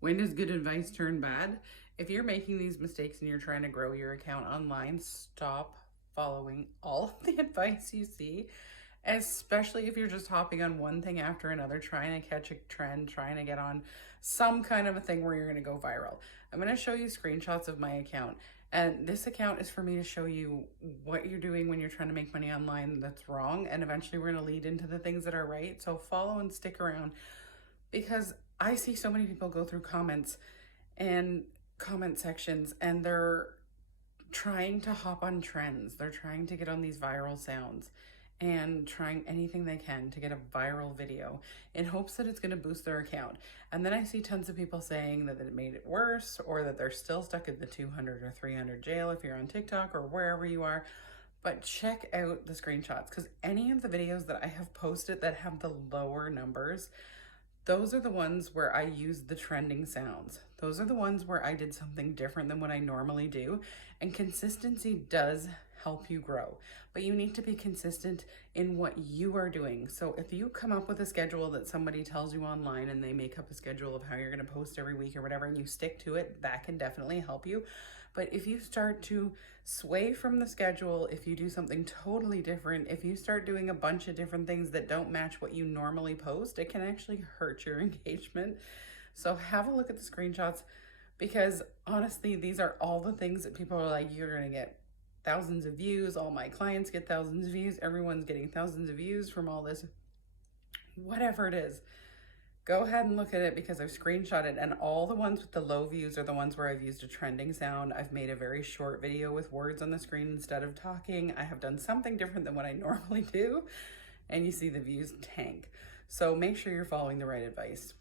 When does good advice turn bad? If you're making these mistakes and you're trying to grow your account online, stop following all of the advice you see, especially if you're just hopping on one thing after another, trying to catch a trend, trying to get on some kind of a thing where you're going to go viral. I'm going to show you screenshots of my account. And this account is for me to show you what you're doing when you're trying to make money online that's wrong. And eventually we're going to lead into the things that are right. So follow and stick around, because I see so many people go through comments and comment sections and they're trying to hop on trends. They're trying to get on these viral sounds and trying anything they can to get a viral video in hopes that it's going to boost their account. And then I see tons of people saying that it made it worse, or that they're still stuck in the 200 or 300 jail if you're on TikTok or wherever you are. But check out the screenshots, because any of the videos that I have posted that have the lower numbers, those are the ones where I use the trending sounds. Those are the ones where I did something different than what I normally do. And consistency does help you grow, but you need to be consistent in what you are doing. So if you come up with a schedule that somebody tells you online, and they make up a schedule of how you're going to post every week or whatever, and you stick to it, that can definitely help you. But if you start to sway from the schedule, if you do something totally different, if you start doing a bunch of different things that don't match what you normally post, it can actually hurt your engagement. So have a look at the screenshots, because honestly, these are all the things that people are like, you're going to get thousands of views. All my clients get thousands of views. Everyone's getting thousands of views from all this. Whatever it is, go ahead and look at it, because I've screenshotted, and all the ones with the low views are the ones where I've used a trending sound. I've made a very short video with words on the screen instead of talking. I have done something different than what I normally do, and you see the views tank. So make sure you're following the right advice.